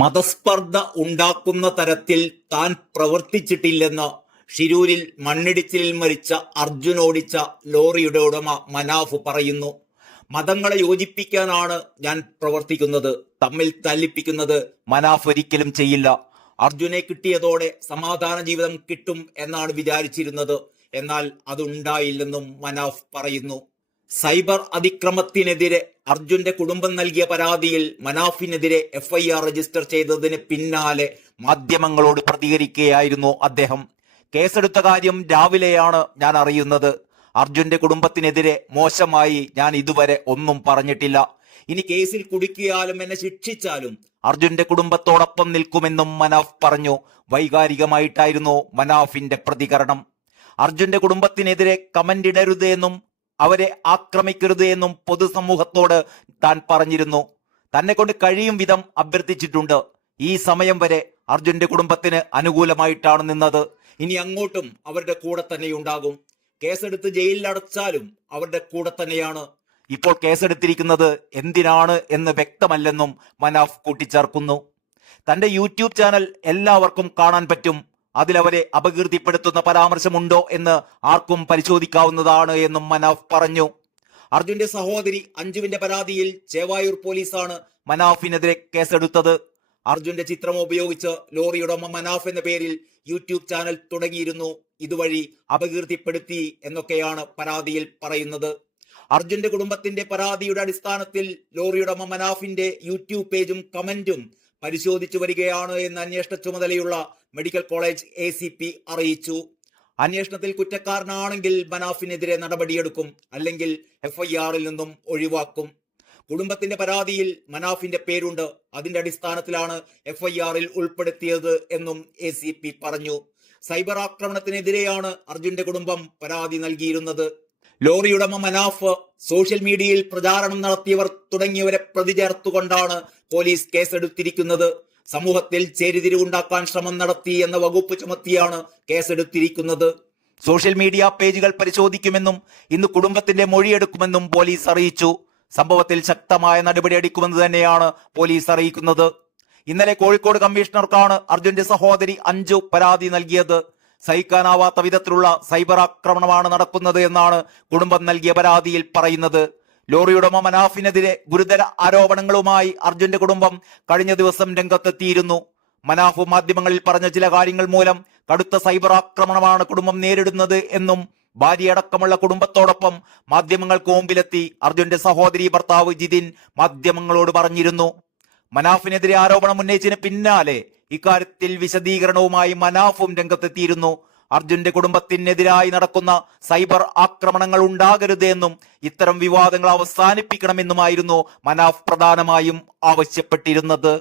മതസ്പർദ്ധ ഉണ്ടാക്കുന്ന തരത്തിൽ താൻ പ്രവർത്തിച്ചിട്ടില്ലെന്ന് ഷിരൂരിൽ മണ്ണിടിച്ചിലിൽ മരിച്ച അർജുൻ ഓടിച്ച ലോറിയുടെ ഉടമ മനാഫ് പറയുന്നു. മതങ്ങളെ യോജിപ്പിക്കാനാണ് ഞാൻ പ്രവർത്തിക്കുന്നത്. തമ്മിൽ തല്ലിപ്പിക്കുന്നത് മനാഫ് ഒരിക്കലും ചെയ്യില്ല. അർജുനെ കിട്ടിയതോടെ സമാധാന ജീവിതം കിട്ടും എന്നാണ് വിചാരിച്ചിരുന്നത്. എന്നാൽ അതുണ്ടായില്ലെന്നും മനാഫ് പറയുന്നു. സൈബർ അതിക്രമത്തിനെതിരെ അർജുന്റെ കുടുംബം നൽകിയ പരാതിയിൽ മനാഫിനെതിരെ എഫ്ഐആർ രജിസ്റ്റർ ചെയ്തതിന് പിന്നാലെ മാധ്യമങ്ങളോട് പ്രതികരിക്കുകയായിരുന്നു അദ്ദേഹം. കേസെടുത്ത കാര്യം രാവിലെയാണ് ഞാൻ അറിയുന്നത്. അർജുന്റെ കുടുംബത്തിനെതിരെ മോശമായി ഞാൻ ഇതുവരെ ഒന്നും പറഞ്ഞിട്ടില്ല. ഇനി കേസിൽ കുടുക്കിയാലും എന്നെ ശിക്ഷിച്ചാലും അർജുന്റെ കുടുംബത്തോടൊപ്പം നിൽക്കുമെന്നും മനാഫ് പറഞ്ഞു. വൈകാരികമായിട്ടായിരുന്നു മനാഫിന്റെ പ്രതികരണം. അർജുന്റെ കുടുംബത്തിനെതിരെ കമന്റ് ഇടരുത് എന്നും അവരെ ആക്രമിക്കരുത് എന്നും പൊതുസമൂഹത്തോട് താൻ പറഞ്ഞിരുന്നു. തന്നെ കൊണ്ട് കഴിയും വിധം അഭ്യർത്ഥിച്ചിട്ടുണ്ട്. ഈ സമയം വരെ അർജുന്റെ കുടുംബത്തിന് അനുകൂലമായിട്ടാണ് നിന്നത്. ഇനി അങ്ങോട്ടും അവരുടെ കൂടെ തന്നെ ഉണ്ടാകും. കേസെടുത്ത് ജയിലിൽ അടച്ചാലും അവരുടെ കൂടെ തന്നെയാണ്. ഇപ്പോൾ കേസെടുത്തിരിക്കുന്നത് എന്തിനാണ് എന്ന് വ്യക്തമല്ലെന്നും മനാഫ് കൂട്ടിച്ചേർക്കുന്നു. തന്റെ യൂട്യൂബ് ചാനൽ എല്ലാവർക്കും കാണാൻ പറ്റും. അതിലവരെ അപകീർത്തിപ്പെടുത്തുന്ന പരാമർശമുണ്ടോ എന്ന് ആർക്കും പരിശോധിക്കാവുന്നതാണ് എന്നും മനാഫ് പറഞ്ഞു. അർജുന്റെ സഹോദരി അഞ്ജുവിന്റെ പരാതിയിൽ ചേവായൂർ പോലീസാണ് മനാഫിനെതിരെ കേസെടുത്തത്. അർജുന്റെ ചിത്രം ഉപയോഗിച്ച് ലോറിയുടെ ഉടമ മനാഫ് എന്ന പേരിൽ യൂട്യൂബ് ചാനൽ തുടങ്ങിയിരുന്നു. ഇതുവഴി അപകീർത്തിപ്പെടുത്തി എന്നൊക്കെയാണ് പരാതിയിൽ പറയുന്നത്. അർജുന്റെ കുടുംബത്തിന്റെ പരാതിയുടെ അടിസ്ഥാനത്തിൽ ലോറിയുടെ ഉടമ മനാഫിന്റെ യൂട്യൂബ് പേജും കമന്റും പരിശോധിച്ചു വരികയാണ് എന്ന് അന്വേഷണ ചുമതലയുള്ള medical college A C P അറിയിച്ചു. അന്വേഷണത്തിൽ കുറ്റക്കാരനാണെങ്കിൽ മനാഫിനെതിരെ നടപടിയെടുക്കും അല്ലെങ്കിൽ എഫ്ഐആറിൽ നിന്നും ഒഴിവാക്കും. കുടുംബത്തിന്റെ പരാതിയിൽ മനാഫിന്റെ പേരുണ്ട്. അതിന്റെ അടിസ്ഥാനത്തിലാണ് എഫ്ഐആറിൽ ഉൾപ്പെടുത്തിയത് എന്നും എ പറഞ്ഞു. സൈബർ ആക്രമണത്തിനെതിരെയാണ് അർജുന്റെ കുടുംബം പരാതി നൽകിയിരുന്നത്. ലോറി ഉടമ മനാഫ് സോഷ്യൽ മീഡിയയിൽ പ്രചാരണം നടത്തിയവർ തുടങ്ങിയവരെ പ്രതി ചേർത്തുകൊണ്ടാണ് പോലീസ് കേസെടുത്തിരിക്കുന്നത്. സമൂഹത്തിൽ ചേരിതിരിവുണ്ടാക്കാൻ ശ്രമം നടത്തി എന്ന വകുപ്പ് ചുമത്തിയാണ് കേസെടുത്തിരിക്കുന്നത്. സോഷ്യൽ മീഡിയ പേജുകൾ പരിശോധിക്കുമെന്നും ഇന്ന് കുടുംബത്തിന്റെ മൊഴിയെടുക്കുമെന്നും പോലീസ് അറിയിച്ചു. സംഭവത്തിൽ ശക്തമായ നടപടി എടുക്കുമെന്ന് തന്നെയാണ് പോലീസ് അറിയിക്കുന്നത്. ഇന്നലെ കോഴിക്കോട് കമ്മീഷണർക്കാണ് അർജുന്റെ സഹോദരി അഞ്ജു പരാതി നൽകിയത്. സഹിക്കാനാവാത്ത വിധത്തിലുള്ള സൈബർ ആക്രമണമാണ് നടക്കുന്നത് എന്നാണ് കുടുംബം നൽകിയ പരാതിയിൽ പറയുന്നത്. ലോറിയുടമ മനാഫിനെതിരെ ഗുരുതര ആരോപണങ്ങളുമായി അർജുന്റെ കുടുംബം കഴിഞ്ഞ ദിവസം രംഗത്തെത്തിയിരുന്നു. മനാഫ് മാധ്യമങ്ങളിൽ പറഞ്ഞ ചില കാര്യങ്ങൾ മൂലം കടുത്ത സൈബർ ആക്രമണമാണ് കുടുംബം നേരിടുന്നത് എന്നും ഭാര്യയടക്കമുള്ള കുടുംബത്തോടൊപ്പം മാധ്യമങ്ങൾക്ക് മുമ്പിലെത്തി അർജുന്റെ സഹോദരി ഭർത്താവ് ജിതിൻ മാധ്യമങ്ങളോട് പറഞ്ഞിരുന്നു. മനാഫിനെതിരെ ആരോപണം ഉന്നയിച്ചതിന് പിന്നാലെ ഇക്കാര്യത്തിൽ വിശദീകരണവുമായി മനാഫും രംഗത്തെത്തിയിരുന്നു. അർജുന്റെ കുടുംബത്തിനെതിരായി നടക്കുന്ന സൈബർ ആക്രമണങ്ങൾ ഉണ്ടാകരുത് എന്നും ഇത്തരം വിവാദങ്ങൾ അവസാനിപ്പിക്കണമെന്നുമായിരുന്നു മനാഫ് പ്രധാനമായും ആവശ്യപ്പെട്ടിരുന്നത്.